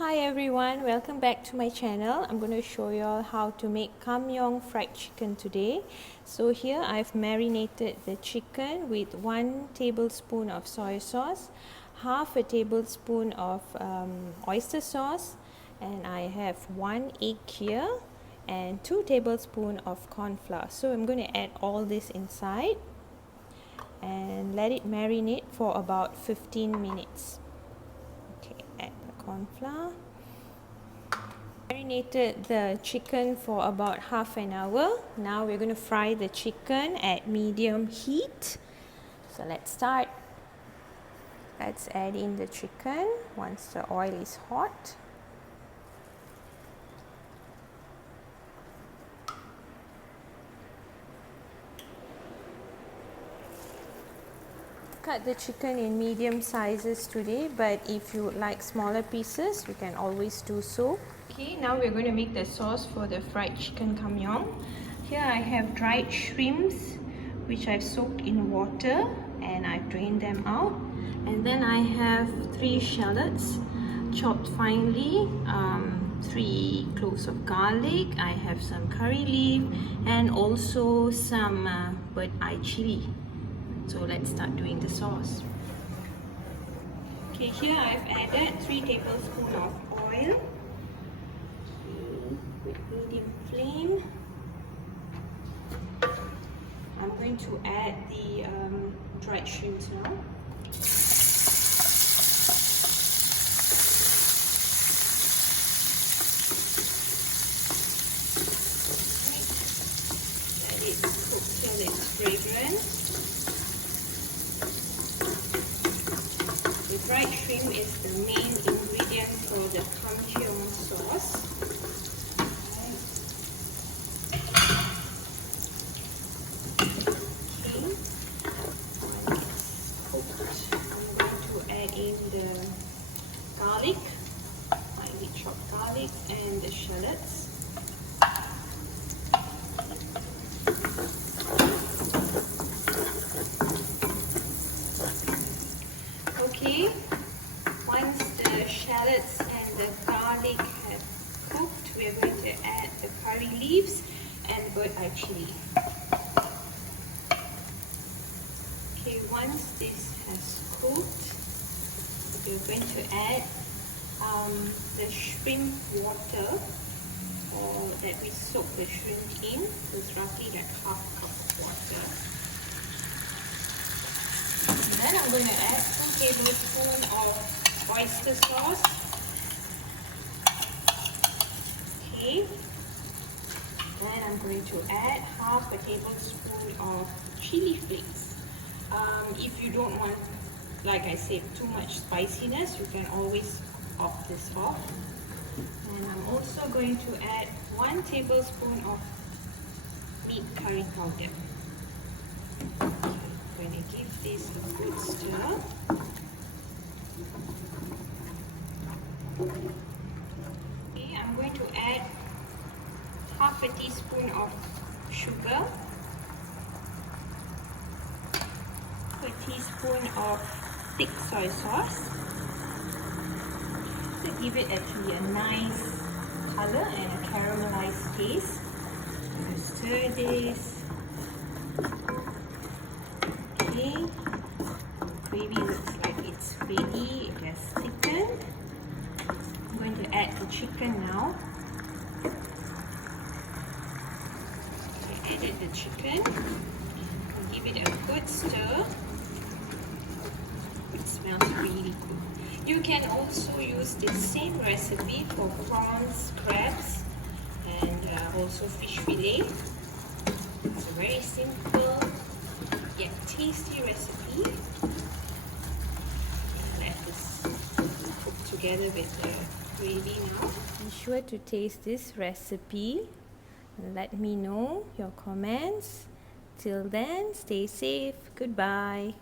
Hi everyone, welcome back to my channel. I'm going to show you all how to make Kam Heong fried chicken today. So here I've marinated the chicken with 1 tablespoon of soy sauce, half a tablespoon of oyster sauce, and I have 1 egg here and 2 tablespoons of corn flour. So I'm going to add all this inside and let it marinate for about 15 minutes. Okay, add the corn flour. Marinated the chicken for about half an hour. Now we're going to fry the chicken at medium heat. So let's start. Let's add in the chicken once the oil is hot. Cut the chicken in medium sizes today, but if you would like smaller pieces, you can always do so. Okay, now we're going to make the sauce for the fried chicken Kam Heong. Here I have dried shrimps, which I've soaked in water and I've drained them out. And then I have 3 shallots chopped finely, 3 cloves of garlic, I have some curry leaf, and also some bird eye chilli. So let's start doing the sauce. Okay, here I've added 3 tablespoons of oil with medium flame. I'm going to add the dried shrimps now. Let it cook till it's fragrant. The dried shrimp is the main ingredient for the Kam Heong sauce. Okay, when it's cooked, I'm going to add in the garlic, finely chopped garlic, and the shallots. Okay, once the shallots and the garlic have cooked, we are going to add the curry leaves and bird eye chilli. Okay, once this has cooked, we are going to add the shrimp water that we soak the shrimp in. So it's roughly like half cup of water. Then I'm going to add 2 tablespoons of oyster sauce. Okay. Then I'm going to add half a tablespoon of chili flakes. If you don't want, like I said, too much spiciness, you can always opt this off. And I'm also going to add 1 tablespoon of meat curry powder. I'm going to give this a good stir. Okay, I'm going to add half a teaspoon of sugar, a teaspoon of thick soy sauce to give it actually a nice color and a caramelized taste. Stir this. Okay, gravy looks like it's ready, it has thickened. I'm going to add the chicken now. I added the chicken, give it a good stir. It smells really good. You can also use the same recipe for prawns, crabs, and also fish fillet. It's a very simple yet tasty recipe. Let this cook together with the gravy now. Be sure to taste this recipe and let me know your comments. Till then, stay safe. Goodbye.